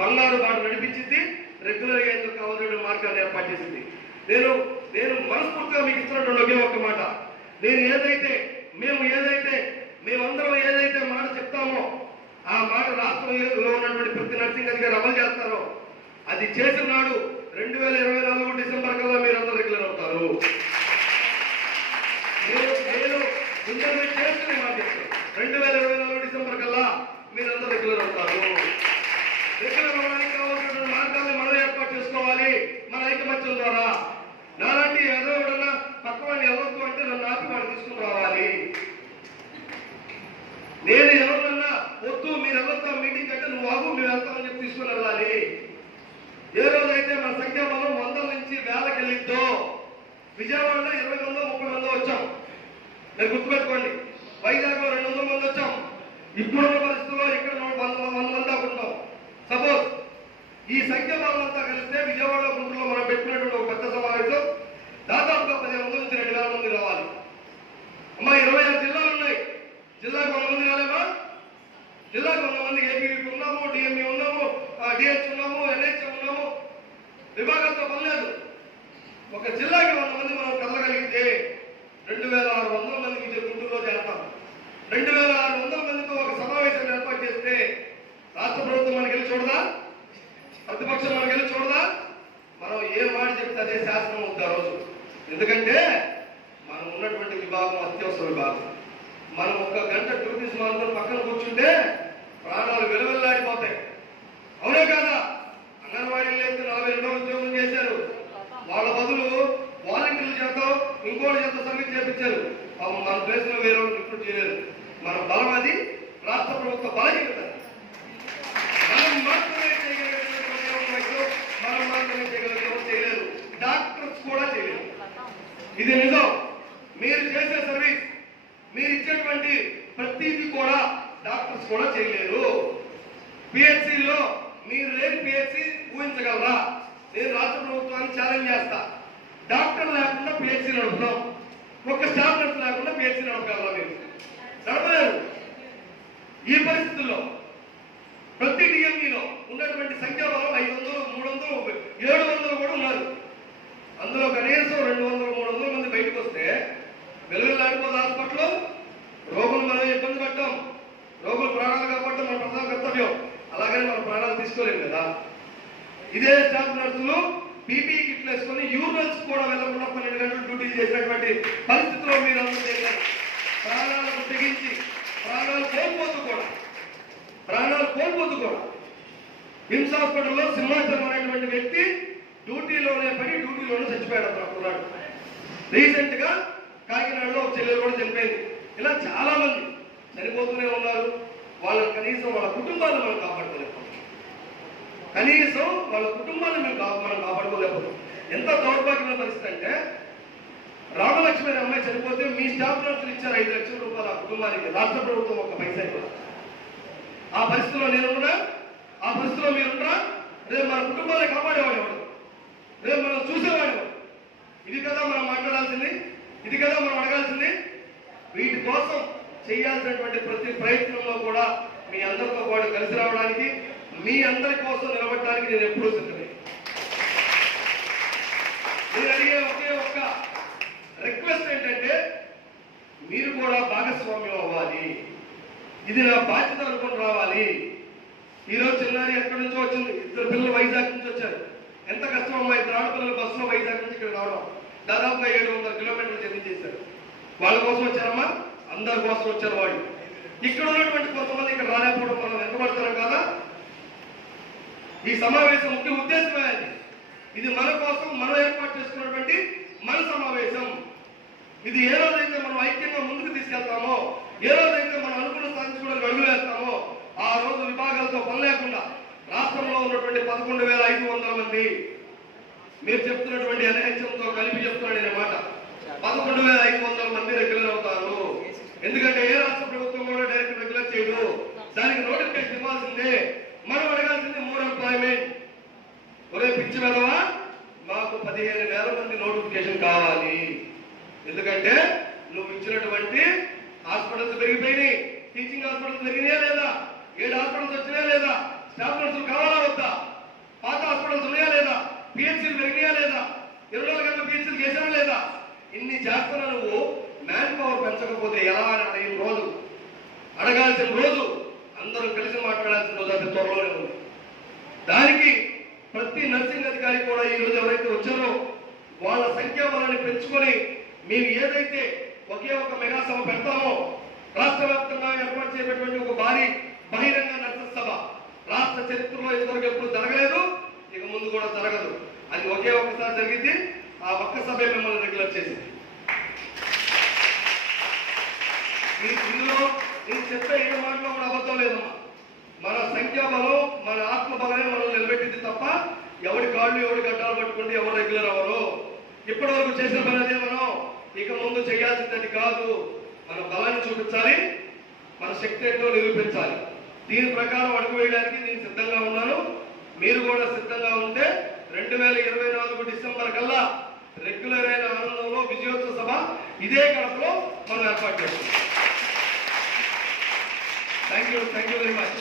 బంగారు బాట నడిపించింది, రెగ్యులర్గా ఎందుకు కావాల్సిన మార్గాన్ని ఏర్పాటు చేసింది. నేను మనస్ఫూర్తిగా మీకు ఇస్తున్నటువంటి ఒకే ఒక్క మాట, మేమందరం ఏదైతే మాట చెప్తామో ఆ మాట రాష్ట్రంలో ఉన్నటువంటి ప్రతి నర్సింగ్ అధికారి అమలు చేస్తారో అది చేసిన నాడు 2024 డిసెంబర్ కల్లా మీరందరూ రెగ్యులర్ అవుతారు. నేను చేస్తున్న మాట చెప్తాను, 2024 డిసెంబర్ కల్లా మీరందరూ రెగ్యులర్ అవుతారు. రెగ్యులర్ అవ్వడానికి కావాల్సినటువంటి మార్గాన్ని మనం ఏర్పాటు చేసుకోవాలి మన ఐకమత్యం ద్వారా. నాలాంటి ఎవరైనా పక్క వాడిని ఎవరు అంటే నన్ను ఆపి వాడిని తీసుకుని రావాలి. నేను ఎవరన్నా వద్దు మీరు ఎవరితో మీటింగ్ అంటే నువ్వు బాబు మేము వెళ్తామని చెప్పి తీసుకుని వెళ్ళాలి. ఏ రోజైతే మన సంఖ్యాబలం 100 నుంచి 1000కి వెళ్ళిద్దో, విజయవాడలో 20 మందో 30 మందో వచ్చాం, నేను గుర్తుపెట్టుకోండి. వైజాగ్లో 200 మంది వచ్చాం. ఇప్పుడున్న పరిస్థితుల్లో ఇక్కడ 100 మంది దాకా ఉంటాం. సపోజ్ ఈ సంఖ్యాబలం అంతా కలిస్తే విజయవాడలో గుంటూరులో మనం పెట్టినటువంటి ఒక పెద్ద సమావేశం దాదాపుగా 1500 నుంచి 2000 మంది రావాలి. అమ్మా 26 జిల్లాలు ఉన్నాయి, జిల్లాకు 100 మంది రాలేమా? జిల్లాకు 100 మంది ఏపీవీపీ ఉన్నాము, డిఎంఈ ఉన్నాము, డిహెచ్ ఉన్నాము, ఎన్హెచ్ ఉన్నాము, విభాగాలతో పనిలేదు. ఒక జిల్లాకి 100 మంది మనం కలగలిగితే 2600 మందికి గుంటూరులో చేస్తాం. 2600 మందితో ఒక సమావేశాన్ని ఏర్పాటు చేస్తే రాష్ట్ర ప్రభుత్వం మనకి వెళ్ళి చూడదా? ప్రతిపక్షం మనకి వెళ్ళి చూడదా? మనం ఏ మాట చెప్తే అదే శాసనం అవుతుంది ఆ రోజు. ఎందుకంటే మనం ఉన్నటువంటి విభాగం అత్యవసర విభాగం. మనం 1 గంట డ్యూటీస్ మాత్రం పక్కన కూర్చుంటే ప్రాణాలు వెలువెల్లాడిపోతాయి. అవునే కాదా? అంగన్వాడీలు అయితే 42 ఉద్యోగం చేశారు, వాళ్ళ బదులు వాలంటీర్లు చేద్దాం ఇంకోటి చేత సర్వీస్ చేపించారు. మన ప్లేస్ లో వేరే రిక్రూట్ చేయలేదు. మన బలం అది, రాష్ట్ర ప్రభుత్వ బలహీనత. మనం మాత్రమే చేయలేదు, డాక్టర్స్ కూడా చేయలేదు. ఇది నిజం. మీరు చేసే సర్వీస్, మీరు ఇచ్చేటువంటి ప్రతిదీ కూడా డాక్టర్స్ కూడా చేయలేరు. పిహెచ్సిలో మీరు లేని పిహెచ్సి ఊహించగలరా? నేను రాష్ట్ర ప్రభుత్వాన్ని ఛాలెంజ్ చేస్తా. డాక్టర్ లేకుండా పిహెచ్సి నడుపుతాం, ఒక స్టాఫ్ నర్స్ లేకుండా పిహెచ్సి నడపగలరా? మీరు నడపలేరు. ఈ పరిస్థితుల్లో ప్రతి డిఎంఈలో ఉన్నటువంటి సంఖ్యాబలం 500, 300, 700 కూడా ఉన్నారు. అందులో కనీసం 200, 300 మంది బయటకు వస్తే వెలువెల్లాడిపోదు హాస్పిటల్. రోగులు మనం ఇబ్బంది పడ్డాం, రోగులు ప్రాణాలు కాపాడటం మన ప్రధాన కర్తవ్యం. అలాగని మన ప్రాణాలు తీసుకోలేము కదా. ఇదే స్టాఫ్ నర్సులు పీపీఈ కిట్లు వేసుకొని యూరినల్స్ కూడా వెళ్ళకుండా 12 గంటలు డ్యూటీ చేసినటువంటి పరిస్థితిలో మీరు అందరూ చేశారు. ప్రాణాలకు తెగించి ప్రాణాలు కోల్పోతూ కూడా హిమ్స్ హాస్పిటల్లో సింహాచలం అనేటువంటి వ్యక్తి డ్యూటీలోనే పడి డ్యూటీలోనే చచ్చిపోయాడు. అప్పుడు రీసెంట్ గా కాకినాడలో ఒక చెల్లెలు కూడా చనిపోయింది. ఇలా చాలా మంది చనిపోతూనే ఉన్నారు. వాళ్ళని కనీసం వాళ్ళ కుటుంబాలను మనం కాపాడుకోలేకపోతున్నాం. మనం కాపాడుకోలేకపోతున్నాం. ఎంత దౌర్భాగ్యమైన పరిస్థితి అంటే, రామలక్ష్మి అనే అమ్మాయి చనిపోతే మీ స్టాఫ్ నర్సులు ఇచ్చారు 5 లక్షల రూపాయలు ఆ కుటుంబానికి. రాష్ట్ర ప్రభుత్వం ఒక పైసా కూడా. ఆ పరిస్థితిలో నేనున్నా, ఆ పరిస్థితిలో మీరున్నా, రేపు మన కుటుంబాన్ని కాపాడేవాడేవాడు, రేపు మనం చూసేవాడేవాడు. ఇది కదా మనం మాట్లాడాల్సింది, ఇది కదా మనం అడగాల్సింది. వీటి కోసం చేయాల్సినటువంటి ప్రతి ప్రయత్నంలో కూడా మీ అందరితో పాటు కలిసి రావడానికి, మీ అందరి కోసం నిలబడడానికి నేను ఎప్పుడూ సిద్ధమే. నేను అడిగే ఒకే ఒక్క రిక్వెస్ట్ ఏంటంటే, మీరు కూడా భాగస్వామ్యం అవ్వాలి. ఇది నా బాధ్యత అనుకుని రావాలి. ఈరోజు చిన్నారి ఎక్కడి నుంచో వచ్చింది, 2 పిల్లలు వైజాగ్ నుంచి వచ్చారు. ఎంత కష్టం అమ్మా, 2 ఆడపిల్లలు బస్సులో వైజాగ్ నుంచి ఇక్కడ రావడం. దాదాపుగా 700 కిలోమీటర్లు జర్నీ చేశారు. వాళ్ళ కోసం వచ్చారమ్మా, అందరి కోసం వచ్చారు వాళ్ళు. ఇక్కడ ఉన్నటువంటి కొంతమంది ఇక్కడ రాలేకపోవడం మనం వెనుకబడతాం కదా. ఈ సమావేశం ముఖ్య ఉద్దేశమే అది. ఇది మన కోసం మనం ఏర్పాటు చేసుకున్నటువంటి మన సమావేశం. ఇది ఏ రోజైతే మనం ఐక్యంగా ముందుకు తీసుకెళ్తామో, ఏ రోజైతే మనం అనుకున్న సాధించుకోవడానికి అడుగులు వేస్తామో, ఆ రోజు విభాగాలతో పని లేకుండా రాష్ట్రంలో ఉన్నటువంటి 11,500 మంది, మీరు చెప్తున్నటువంటి ఎన్హెచ్ఎంతో కలిపి చెప్తున్నాడు అనే మాట, 11,500 మంది రెగ్యులర్ అవుతారు. ఎందుకంటే ఏ రాష్ట్ర ప్రభుత్వం కూడా డైరెక్ట్ రెగ్యులర్ చేయదు. దానికి నోటిఫికేషన్ ఇవ్వాల్సిందే. మనం అడగాల్సింది మోర్ ఎంప్లాయ్మెంట్. ఒరే పిచ్చి వెదవా, మాకు 15,000 మంది నోటిఫికేషన్ కావాలి. ఎందుకంటే నువ్వు ఇచ్చినటువంటి హాస్పిటల్స్ పెరిగిపోయినాయి, టీచింగ్ హాస్పిటల్స్ పెరిగినాయా లేదా, 7 హాస్పిటల్స్ వచ్చినాయా లేదా, స్టాఫ్ నర్సులు కావాలా వద్దా? చేసినా లేదా? ఇన్ని చేస్తున్నా నువ్వు మ్యాన్ పవర్ పెంచకపోతే ఎలా అని అడిగిన రోజు, అడగాల్సిన రోజు, అందరం కలిసి మాట్లాడాల్సిన రోజు అది త్వరలోనే ఉంది. దానికి ప్రతి నర్సింగ్ అధికారి కూడా ఈ రోజు ఎవరైతే వచ్చారో వాళ్ళ సంఖ్యాబలాన్ని పెంచుకొని మేము ఏదైతే ఒకే ఒక మెగా సభ పెడతామో, రాష్ట్ర వ్యాప్తంగా ఏర్పాటు చేయబడినటువంటి ఒక భారీ బహిరంగ నర్సెస్ సభ రాష్ట్ర చరిత్రలో ఇంతవరకు ఎప్పుడు జరగలేదు, ఇక ముందు కూడా జరగదు. అది ఒకే ఒక్కసారి జరిగింది. ఆ ఒక్క సభే మిమ్మల్ని రెగ్యులర్ చేసింది. ఇందులో నేను చెప్పే ఏ మాటలో కూడా అబద్ధం లేదమ్మా. మన సంఖ్యాబలం, మన ఆత్మబలమే మనల్ని నిలబెట్టింది తప్ప ఎవరి కాళ్ళు ఎవరి గడ్డాలు పట్టుకుంటే ఎవరు రెగ్యులర్ అవ్వరు. ఇప్పటి వరకు చేసిన పని అదే. మనం ఇక ముందు చేయాల్సింది అది కాదు. మన బలాన్ని చూపించాలి, మన శక్తి ఏంటో నిరూపించాలి. దీని ప్రకారం అడుగు వేయడానికి నేను సిద్ధంగా ఉన్నాను. మీరు కూడా సిద్ధంగా ఉంటే 2024 డిసెంబర్ కల్లా రెగ్యులర్ అయిన ఆనందంలో విజయోత్సవ సభ ఇదే గడపలో మనం ఏర్పాటు చేస్తాం. Thank you very much.